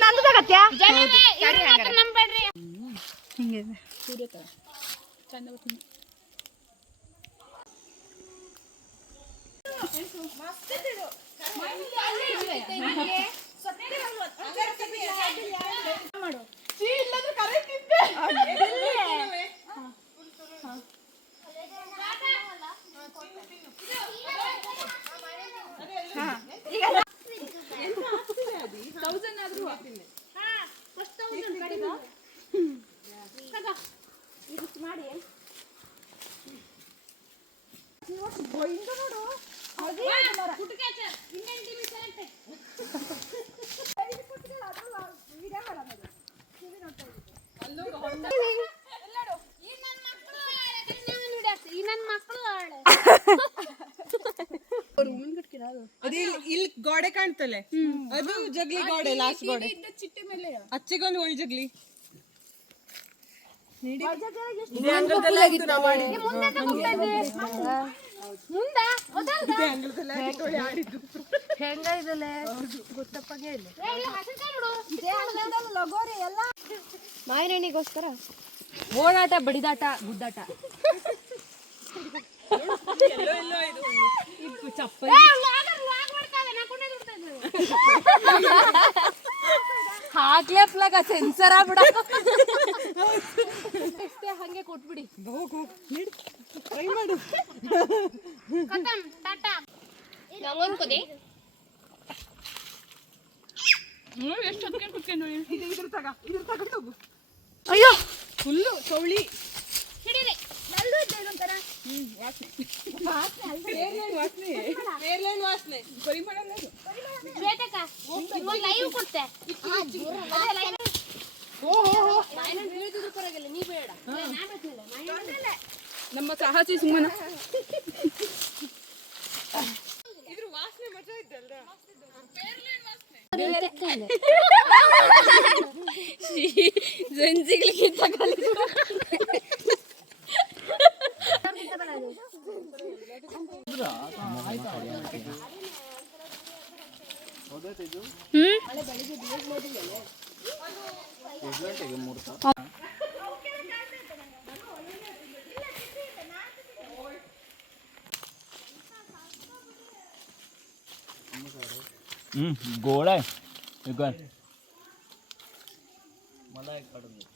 ನಂದು ತಗತ್ಯಾ ಹಿಂಗೆ ಇಲ್ಲಿ ಗೋಡೆ ಕಾಣ್ತಲೆ ಅದು ಜಗ್ಲಿ ಗೋಡೆ ಲಾಸ್ಟ್ ಗೋಡೆ ಅಚ್ಚೆಗೊಂದು ಒಳ್ ಜಗ್ಲಿ ಮಾವಿನಹಣ್ಣಿಗೋಸ್ಕರ ಓಡಾಟ ಬಡಿದಾಟ ಗುದ್ದಾಟ ಹಾಕ್ಲೇಪ್ಲಾಗ ಸೆನ್ಸರ್ ಆಗ್ಬಿಡ ಹಂಗೆ ಕೊಟ್ಬಿಡಿ ಅಯ್ಯೋ ಫುಲ್ಲು ಚೌಳಿ ವಾಸನೆ ನೀ ಬೇಡ ನಮ್ಮ ಸಾಹಸಿ ಸುಮ್ಮನ ಇದ್ರ ವಾಸನೆ ಮಜಾ ಇದ್ದಲ್ಲ ಜಂಜಿಗಳಿಗೆ गोळा आहे मला एक काढून दे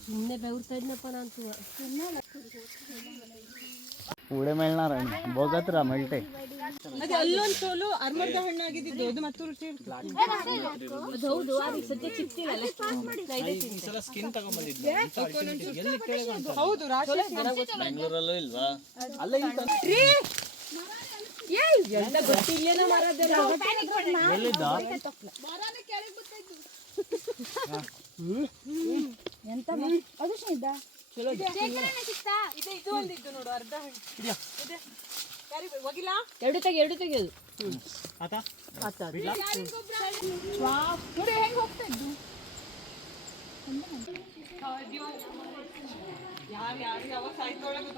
ಸುಮ್ಮನೆ ಬೆವ್ರ್ತಾ ಇದ್ನಪ್ಪ ನಾನು पुढे मिळणार आहे बघत राहा मिळते ಅದೇ ಅಲ್ಲೊಂದು ಸೋಲು ಅರ್ಮರ್ದ ಹಣ್ಣಾಗಿದ್ದು ಅದು ಮತ್ತು ರುಚಿ ಹೌದು ಅದಕ್ಕೆ ಸದ್ಯ ಸಿಕ್ತಿಲ್ಲ ಸ್ಕಿನ್ ತಗೊಂಡ್ಬಂದಿದ್ದೆ ಹೌದು ಬೆಂಗಳೂರಲ್ಲೂ ಇಲ್ವಾ ಅಲ್ಲ ಗೊತ್ತಿಲ್ಲೇನೋ ಮಾರದೆಲ್ಲ ಎಲ್ಲಿದ್ದ ಎಂತ ಅದು ಇದ್ದ ಚಲೋ ಇದು ಒಂದಿದ್ದು ನೋಡು ಅರ್ಧ ಹಣ್ಣು ಹೋಗಿಲ್ಲ ಎರಡು ತೆಗೆಯೋದು आता ನೋಡಿ ಹೆಂಗ್ ಹೋಗ್ತಾ ಇದ್ದು ಯಾರು ಯಾವ ಸಾಯ್ತೊಳಗೆ